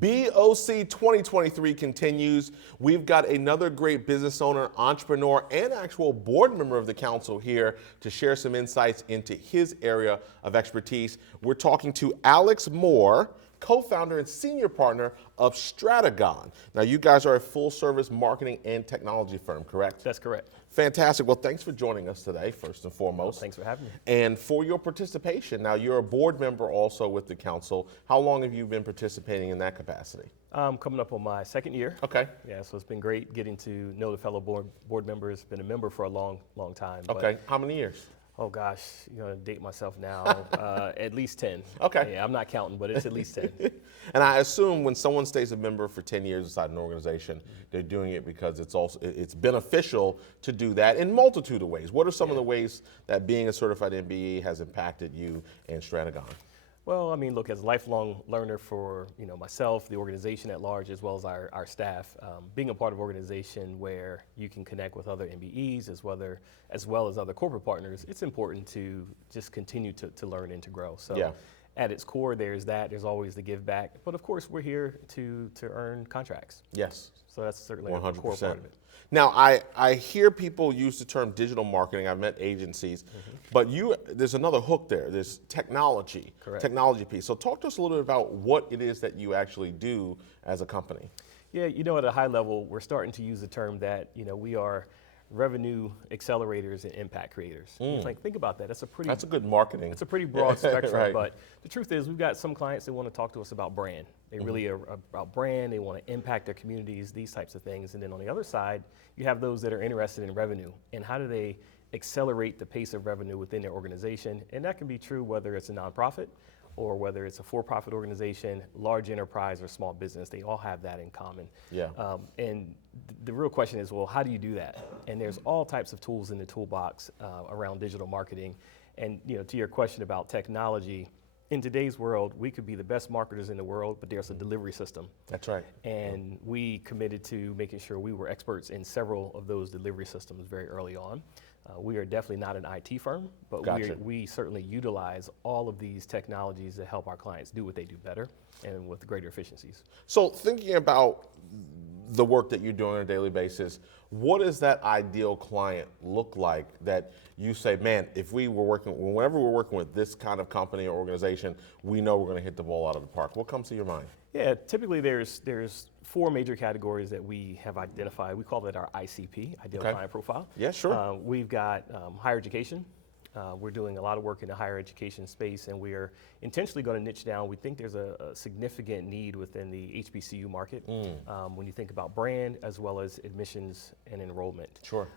BOC 2023 continues. We've got another great business owner, entrepreneur, and actual board member of the council here to share some insights into his area of expertise. We're talking to Alex Moore, co-founder and senior partner of Stratagon. Now, you guys are a full-service marketing and technology firm, correct? That's correct. Fantastic. Well, thanks for joining us today, first and foremost. Well, thanks for having me. And for your participation. Now, you're a board member also with the council. How long have you been participating in that capacity? Coming up on my second year. Okay. Yeah, so it's been great getting to know the fellow board members. Been a member for a long time. Okay. How many years? Oh gosh, you're gonna date myself now. At least 10. Okay. Yeah, I'm not counting, but it's at least 10. And I assume when someone stays a member for 10 years inside an organization, they're doing it because it's beneficial to do that in multitude of ways. What are some of the ways that being a certified MBE has impacted you and Stratagon? Well, I mean, look, as a lifelong learner for myself, the organization at large, as well as our staff, being a part of an organization where you can connect with other MBEs as well as other corporate partners, it's important to just continue to learn and to grow. So at its core, there's always the give back. But of course, we're here to earn contracts. Yes. So that's certainly 100%. a core part of it. Now, I hear people use the term digital marketing. I've met agencies, but there's another hook there. There's technology, technology piece. So talk to us a little bit about what it is that you actually do as a company. Yeah, at a high level, we're starting to use the term that, we are revenue accelerators and impact creators. It's like, think about that. That's a good marketing. It's a pretty broad spectrum, right. But the truth is we've got some clients that want to talk to us about brand. They really are about brand. They want to impact their communities, these types of things. And then on the other side, you have those that are interested in revenue and how do they accelerate the pace of revenue within their organization. And that can be true whether it's a nonprofit or whether it's a for-profit organization, large enterprise, or small business. They all have that in common. Yeah. And the real question is, well, how do you do that? And there's all types of tools in the toolbox around digital marketing. And to your question about technology, in today's world, we could be the best marketers in the world, but there's a delivery system. That's right. And we committed to making sure we were experts in several of those delivery systems very early on. We are definitely not an IT firm, but we certainly utilize all of these technologies to help our clients do what they do better and with greater efficiencies. So thinking about the work that you're doing on a daily basis, what does that ideal client look like that you say, man, whenever we're working with this kind of company or organization, we know we're going to hit the ball out of the park? What comes to your mind? Yeah, typically there's 4 major categories that we have identified. We call that our ICP, Ideal Client Profile. Yeah, sure. We've got higher education. We're doing a lot of work in the higher education space, and we are intentionally going to niche down. We think there's a significant need within the HBCU market when you think about brand as well as admissions and enrollment. Sure.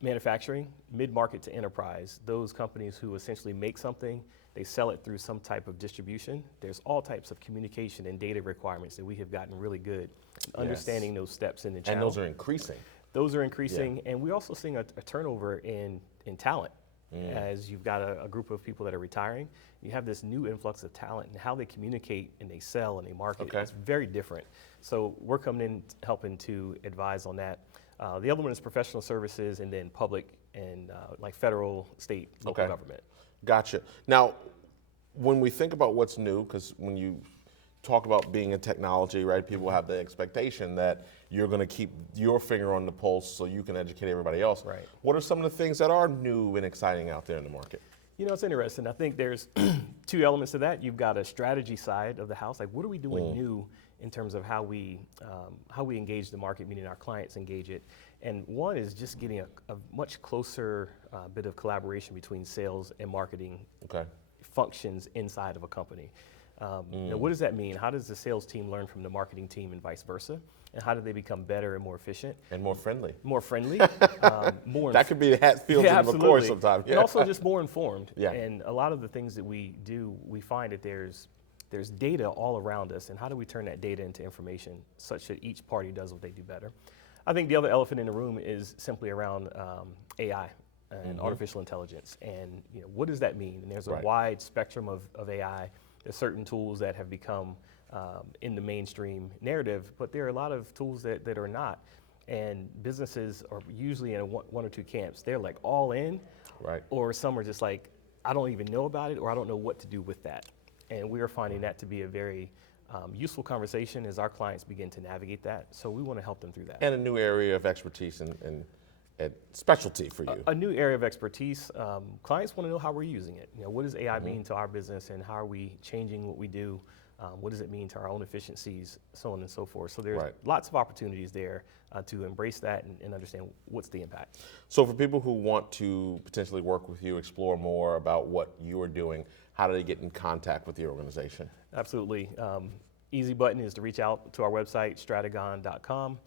Manufacturing, mid-market to enterprise, those companies who essentially make something, they sell it through some type of distribution. There's all types of communication and data requirements that we have gotten really good at understanding those steps in the channel. And those are increasing. Those are increasing, and we're also seeing a turnover in talent. As you've got a group of people that are retiring, you have this new influx of talent, and how they communicate and they sell and they market is very different. So we're coming in helping to advise on that. The other one is professional services, and then public and like federal, state, local government. Gotcha. Now, when we think about what's new, because when you talk about being in technology, right, people have the expectation that you're going to keep your finger on the pulse so you can educate everybody else. Right. What are some of the things that are new and exciting out there in the market? It's interesting. I think there's 2 elements to that. You've got a strategy side of the house, like what are we doing new in terms of how we engage the market, meaning our clients engage it. And one is just getting a much closer bit of collaboration between sales and marketing functions inside of a company. Now, what does that mean? How does the sales team learn from the marketing team and vice versa? And how do they become better and more efficient? And more friendly. More friendly. That could be the Hatfields and McCoys sometimes. And also just more informed. Yeah. And a lot of the things that we do, we find that there's data all around us, and how do we turn that data into information such that each party does what they do better? I think the other elephant in the room is simply around AI and artificial intelligence. And what does that mean? And there's a wide spectrum of AI. There's certain tools that have become in the mainstream narrative, but there are a lot of tools that are not. And businesses are usually in one or two camps. They're like all in, or some are just like, I don't even know about it, or I don't know what to do with that. And we are finding that to be a very useful conversation as our clients begin to navigate that. So we want to help them through that. And a new area of expertise and specialty for you. A new area of expertise. Clients want to know how we're using it. What does AI mean to our business, and how are we changing what we do? What does it mean to our own efficiencies, so on and so forth. So there's lots of opportunities there to embrace that and understand what's the impact. So for people who want to potentially work with you, explore more about what you are doing, how do they get in contact with your organization? Absolutely. Easy button is to reach out to our website, stratagon.com.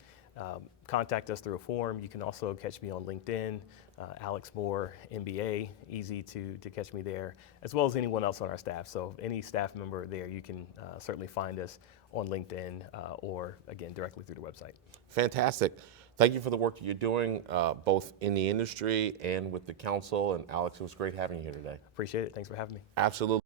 Contact us through a form. You can also catch me on LinkedIn, Alex Moore, MBA, easy to catch me there, as well as anyone else on our staff. So any staff member there, you can certainly find us on LinkedIn or, again, directly through the website. Fantastic. Thank you for the work that you're doing, both in the industry and with the council. And Alex, it was great having you here today. Appreciate it. Thanks for having me. Absolutely.